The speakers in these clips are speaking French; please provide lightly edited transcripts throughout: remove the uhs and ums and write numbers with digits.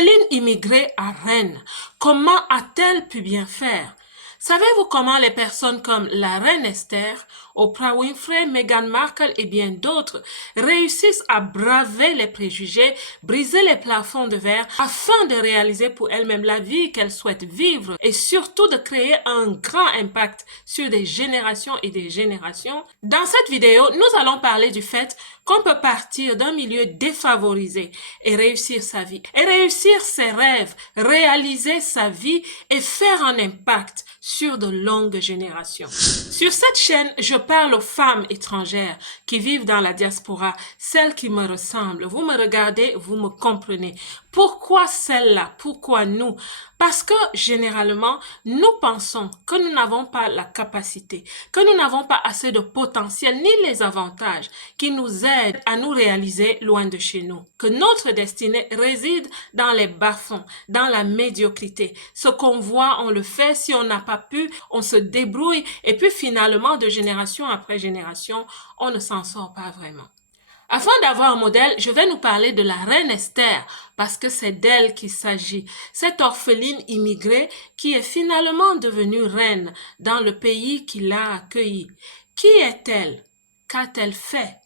Orpheline immigrée à Rennes, comment a-t-elle pu bien faire? Savez-vous comment les personnes comme la reine Esther, Oprah Winfrey, Meghan Markle et bien d'autres réussissent à braver les préjugés, briser les plafonds de verre afin de réaliser pour elles-mêmes la vie qu'elles souhaitent vivre et surtout de créer un grand impact sur des générations et des générations? Dans cette vidéo, nous allons parler du fait qu'on peut partir d'un milieu défavorisé et réussir sa vie, et réussir ses rêves, réaliser sa vie et faire un impact sur de longues générations. Sur cette chaîne, je parle aux femmes étrangères qui vivent dans la diaspora, celles qui me ressemblent. Vous me regardez, vous me comprenez. Pourquoi celles-là? Pourquoi nous? Parce que généralement, nous pensons que nous n'avons pas la capacité, que nous n'avons pas assez de potentiel ni les avantages qui nous aident à nous réaliser loin de chez nous. Que notre destinée réside dans les bas-fonds, dans la médiocrité. Ce qu'on voit, on le fait. Si on n'a pas pu, on se débrouille. Et puis finalement, de génération après génération, on ne s'en sort pas vraiment. Afin d'avoir un modèle, je vais nous parler de la reine Esther, parce que c'est d'elle qu'il s'agit. Cette orpheline immigrée qui est finalement devenue reine dans le pays qui l'a accueillie. Qui est-elle? Qu'a-t-elle fait?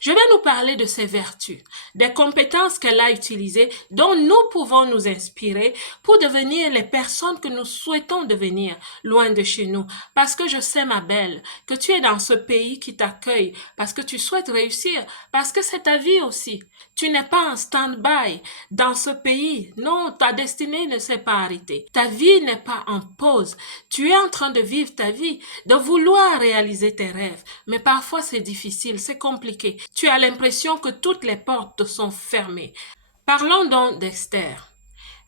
Je vais nous parler de ses vertus, des compétences qu'elle a utilisées, dont nous pouvons nous inspirer pour devenir les personnes que nous souhaitons devenir loin de chez nous. Parce que je sais, ma belle, que tu es dans ce pays qui t'accueille, parce que tu souhaites réussir, parce que c'est ta vie aussi. Tu n'es pas en stand-by dans ce pays. Non, ta destinée ne s'est pas arrêtée. Ta vie n'est pas en pause. Tu es en train de vivre ta vie, de vouloir réaliser tes rêves. Mais parfois, c'est difficile, c'est compliqué. Tu as l'impression que toutes les portes te sont fermées. Parlons donc d'Esther.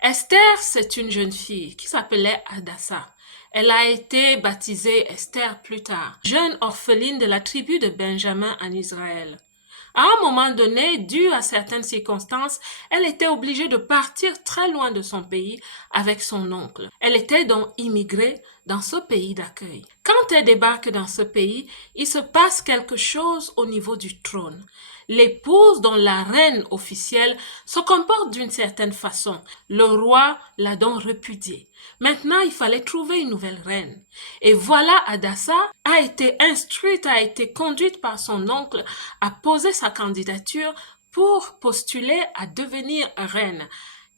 Esther, c'est une jeune fille qui s'appelait Hadassah. Elle a été baptisée Esther plus tard, jeune orpheline de la tribu de Benjamin en Israël. À un moment donné, dû à certaines circonstances, elle était obligée de partir très loin de son pays avec son oncle. Elle était donc immigrée dans ce pays d'accueil. Quand elle débarque dans ce pays, il se passe quelque chose au niveau du trône. L'épouse, dont la reine officielle, se comporte d'une certaine façon. Le roi l'a donc repudiée. Maintenant, il fallait trouver une nouvelle reine. Et voilà, Hadassah a été instruite, a été conduite par son oncle à poser sa candidature pour postuler à devenir reine.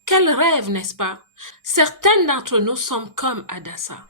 Quel rêve, n'est-ce pas? Certaines d'entre nous sommes comme Hadassah.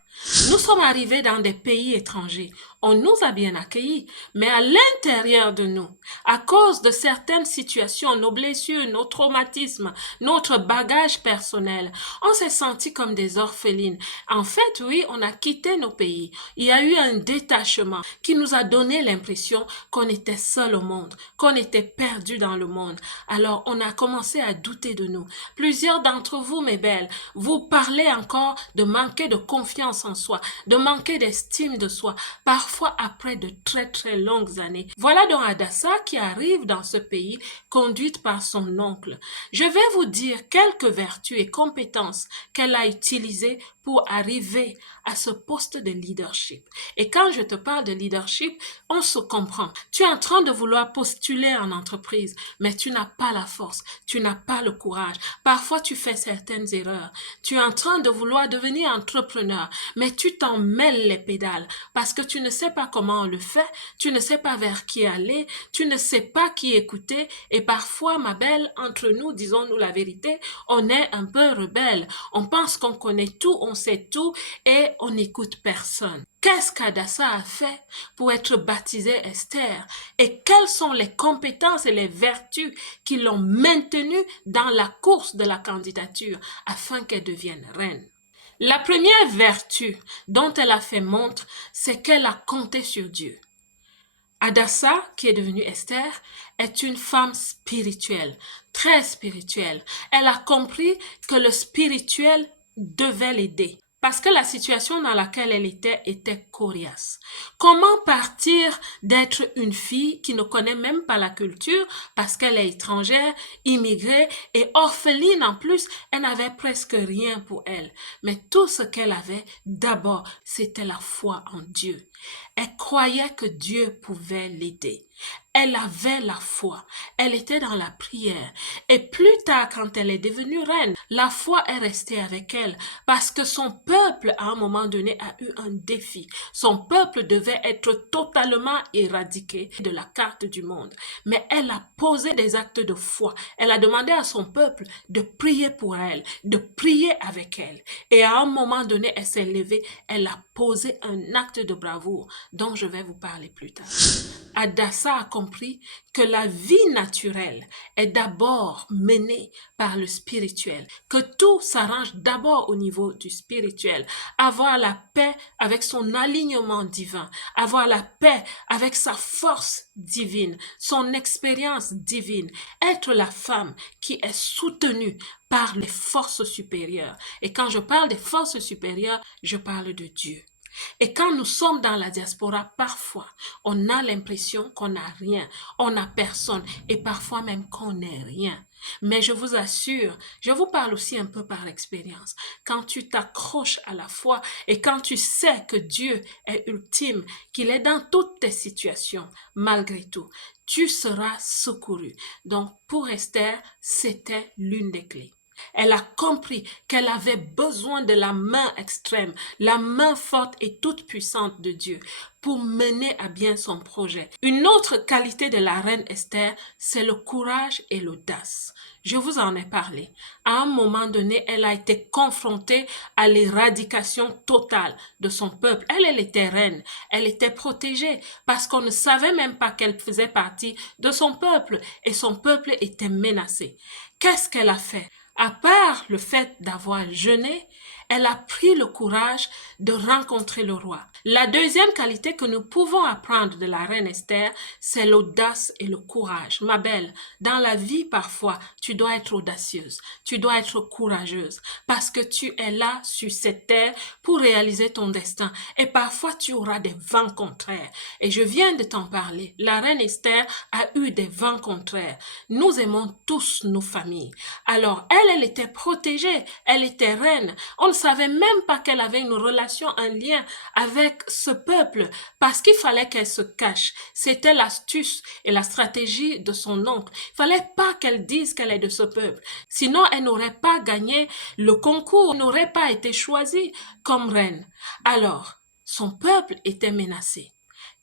Nous sommes arrivés dans des pays étrangers. On nous a bien accueillis, mais à l'intérieur de nous, à cause de certaines situations, nos blessures, nos traumatismes, notre bagage personnel, on s'est senti comme des orphelines. En fait, oui, on a quitté nos pays. Il y a eu un détachement qui nous a donné l'impression qu'on était seul au monde, qu'on était perdu dans le monde. Alors, on a commencé à douter de nous. Plusieurs d'entre vous, mes belles, vous parlez encore de manquer de confiance en soi, de manquer d'estime de soi, parfois après de très longues années. Voilà donc Hadassah qui arrive dans ce pays, conduite par son oncle. Je vais vous dire quelques vertus et compétences qu'elle a utilisées pour arriver à ce poste de leadership. Et quand je te parle de leadership, on se comprend. Tu es en train de vouloir postuler en entreprise, mais tu n'as pas la force, tu n'as pas le courage. Parfois, tu fais certaines erreurs. Tu es en train de vouloir devenir entrepreneur, mais tu t'en mêles les pédales parce que tu ne sais pas comment on le fait, tu ne sais pas vers qui aller, tu ne sais pas qui écouter et parfois, ma belle, entre nous, disons-nous la vérité, on est un peu rebelle. On pense qu'on connaît tout, on sait tout et on n'écoute personne. Qu'est-ce qu'Hadassah a fait pour être baptisée Esther et quelles sont les compétences et les vertus qui l'ont maintenue dans la course de la candidature afin qu'elle devienne reine? La première vertu dont elle a fait montre, c'est qu'elle a compté sur Dieu. Hadassah, qui est devenue Esther, est une femme spirituelle, très spirituelle. Elle a compris que le spirituel devait l'aider. Parce que la situation dans laquelle elle était coriace. Comment partir d'être une fille qui ne connaît même pas la culture parce qu'elle est étrangère, immigrée et orpheline en plus, elle n'avait presque rien pour elle. Mais tout ce qu'elle avait, d'abord, c'était la foi en Dieu. Elle croyait que Dieu pouvait l'aider. Elle avait la foi. Elle était dans la prière. Et plus tard, quand elle est devenue reine, la foi est restée avec elle parce que son peuple, à un moment donné, a eu un défi. Son peuple devait être totalement éradiqué de la carte du monde. Mais elle a posé des actes de foi. Elle a demandé à son peuple de prier pour elle, de prier avec elle. Et à un moment donné, elle s'est levée, elle a posé un acte de bravoure dont je vais vous parler plus tard. Adassa a compris que la vie naturelle est d'abord menée par le spirituel, que tout s'arrange d'abord au niveau du spirituel. Avoir la paix avec son alignement divin, avoir la paix avec sa force divine, son expérience divine, être la femme qui est soutenue par les forces supérieures. Et quand je parle des forces supérieures, je parle de Dieu. Et quand nous sommes dans la diaspora, parfois, on a l'impression qu'on n'a rien, on n'a personne et parfois même qu'on n'est rien. Mais je vous assure, je vous parle aussi un peu par expérience. Quand tu t'accroches à la foi et quand tu sais que Dieu est ultime, qu'il est dans toutes tes situations, malgré tout, tu seras secouru. Donc, pour Esther, c'était l'une des clés. Elle a compris qu'elle avait besoin de la main extrême, la main forte et toute puissante de Dieu pour mener à bien son projet. Une autre qualité de la reine Esther, c'est le courage et l'audace. Je vous en ai parlé. À un moment donné, elle a été confrontée à l'éradication totale de son peuple. Elle était reine, elle était protégée parce qu'on ne savait même pas qu'elle faisait partie de son peuple et son peuple était menacé. Qu'est-ce qu'elle a fait? À part le fait d'avoir jeûné, elle a pris le courage de rencontrer le roi. La deuxième qualité que nous pouvons apprendre de la reine Esther, c'est l'audace et le courage. Ma belle, dans la vie, parfois, tu dois être audacieuse, tu dois être courageuse, parce que tu es là sur cette terre pour réaliser ton destin. Et parfois, tu auras des vents contraires. Et je viens de t'en parler. La reine Esther a eu des vents contraires. Nous aimons tous nos familles. Alors, elle était protégée, elle était reine. On ne savait même pas qu'elle avait une relation, un lien avec ce peuple parce qu'il fallait qu'elle se cache. C'était l'astuce et la stratégie de son oncle. Il fallait pas qu'elle dise qu'elle est de ce peuple. Sinon, elle n'aurait pas gagné le concours, n'aurait pas été choisie comme reine. Alors, son peuple était menacé.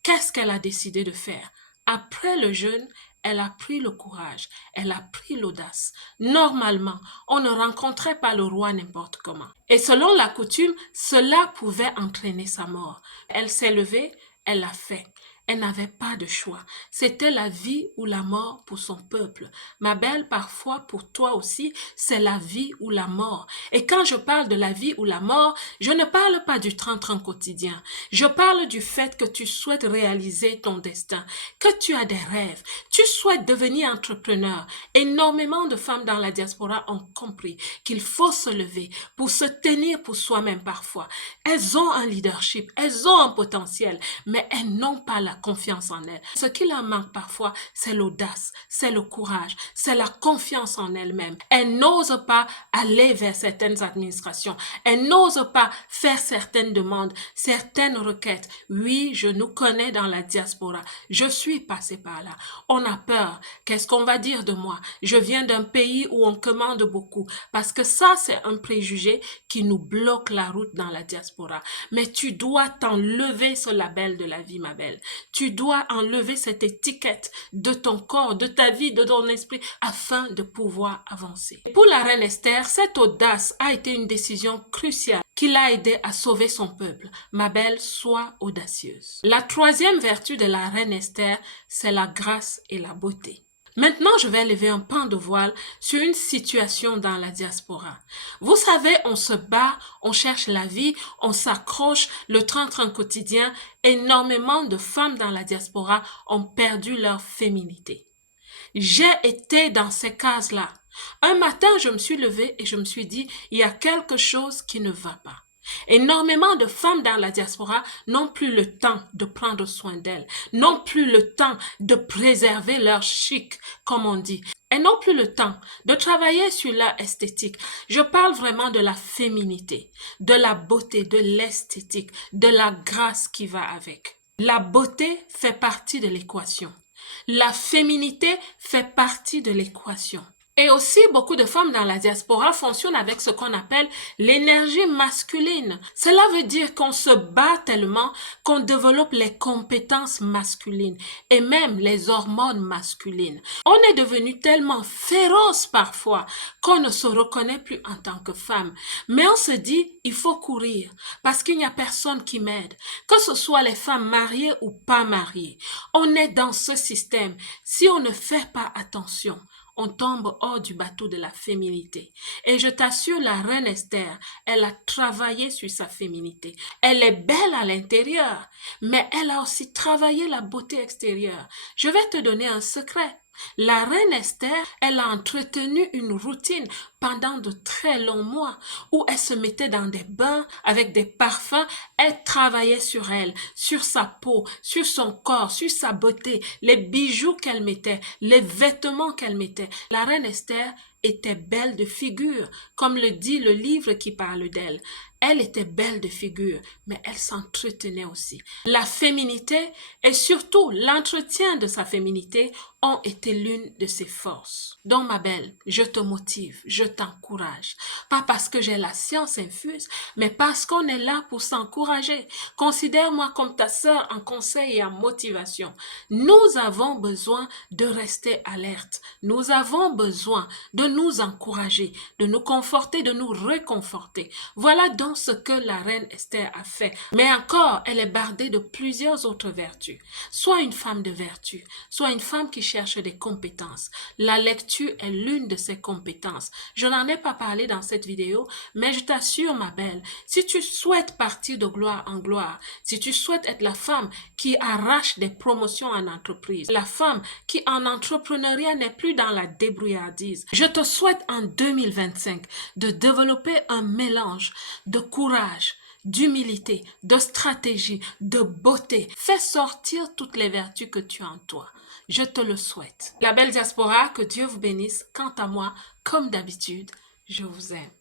Qu'est-ce qu'elle a décidé de faire? Après le jeûne, elle a pris le courage, elle a pris l'audace. Normalement, on ne rencontrait pas le roi n'importe comment. Et selon la coutume, cela pouvait entraîner sa mort. Elle s'est levée, elle l'a fait. Elle n'avait pas de choix. C'était la vie ou la mort pour son peuple. Ma belle, parfois pour toi aussi, c'est la vie ou la mort. Et quand je parle de la vie ou la mort, je ne parle pas du train-train quotidien. Je parle du fait que tu souhaites réaliser ton destin, que tu as des rêves, tu souhaites devenir entrepreneur. Énormément de femmes dans la diaspora ont compris qu'il faut se lever pour se tenir pour soi-même parfois. Elles ont un leadership, elles ont un potentiel, mais elles n'ont pas la confiance en elles. Ce qui leur manque parfois, c'est l'audace, c'est le courage, c'est la confiance en elles-mêmes. Elles n'osent pas aller vers certaines administrations. Elles n'osent pas faire certaines demandes, certaines requêtes. Oui, je nous connais dans la diaspora. Je suis passée par là. On a peur. Qu'est-ce qu'on va dire de moi? Je viens d'un pays où on commande beaucoup. Parce que ça, c'est un préjugé qui nous bloque la route dans la diaspora. Mais tu dois t'enlever ce label de la vie, ma belle. Tu dois enlever cette étiquette de ton corps, de ta vie, de ton esprit, afin de pouvoir avancer. Pour la reine Esther, cette audace a été une décision cruciale qui l'a aidé à sauver son peuple. Ma belle, sois audacieuse. La troisième vertu de la reine Esther, c'est la grâce et la beauté. Maintenant, je vais lever un pan de voile sur une situation dans la diaspora. Vous savez, on se bat, on cherche la vie, on s'accroche, le train-train quotidien. Énormément de femmes dans la diaspora ont perdu leur féminité. J'ai été dans ces cases-là. Un matin, je me suis levée et je me suis dit, il y a quelque chose qui ne va pas. Énormément de femmes dans la diaspora n'ont plus le temps de prendre soin d'elles, n'ont plus le temps de préserver leur chic, comme on dit. Elles n'ont plus le temps de travailler sur leur esthétique. Je parle vraiment de la féminité, de la beauté, de l'esthétique, de la grâce qui va avec. La beauté fait partie de l'équation. La féminité fait partie de l'équation. Et aussi, beaucoup de femmes dans la diaspora fonctionnent avec ce qu'on appelle l'énergie masculine. Cela veut dire qu'on se bat tellement qu'on développe les compétences masculines et même les hormones masculines. On est devenu tellement féroce parfois qu'on ne se reconnaît plus en tant que femme. Mais on se dit, il faut courir parce qu'il n'y a personne qui m'aide. Que ce soit les femmes mariées ou pas mariées, on est dans ce système. Si on ne fait pas attention, on tombe hors du bateau de la féminité. Et je t'assure, la reine Esther, elle a travaillé sur sa féminité. Elle est belle à l'intérieur, mais elle a aussi travaillé la beauté extérieure. Je vais te donner un secret. La reine Esther, elle a entretenu une routine pendant de très longs mois où elle se mettait dans des bains avec des parfums. Elle travaillait sur elle, sur sa peau, sur son corps, sur sa beauté, les bijoux qu'elle mettait, les vêtements qu'elle mettait. La reine Esther était belle de figure, comme le dit le livre qui parle d'elle. Elle était belle de figure, mais elle s'entretenait aussi. La féminité et surtout l'entretien de sa féminité ont été l'une de ses forces. Donc ma belle, je te motive, je t'encourage. Pas parce que j'ai la science infuse, mais parce qu'on est là pour s'encourager. Considère-moi comme ta sœur en conseil et en motivation. Nous avons besoin de rester alerte. Nous avons besoin de nous encourager, de nous conforter, de nous réconforter. Voilà donc ce que la reine Esther a fait. Mais encore, elle est bardée de plusieurs autres vertus. Soit une femme de vertu, soit une femme qui cherche des compétences. La lecture est l'une de ces compétences. Je n'en ai pas parlé dans cette vidéo, mais je t'assure, ma belle, si tu souhaites partir de gloire en gloire, si tu souhaites être la femme qui arrache des promotions en entreprise, la femme qui en entrepreneuriat n'est plus dans la débrouillardise, je te souhaite en 2025 de développer un mélange de courage, d'humilité, de stratégie, de beauté. Fais sortir toutes les vertus que tu as en toi. Je te le souhaite. La belle diaspora, que Dieu vous bénisse. Quant à moi, comme d'habitude, je vous aime.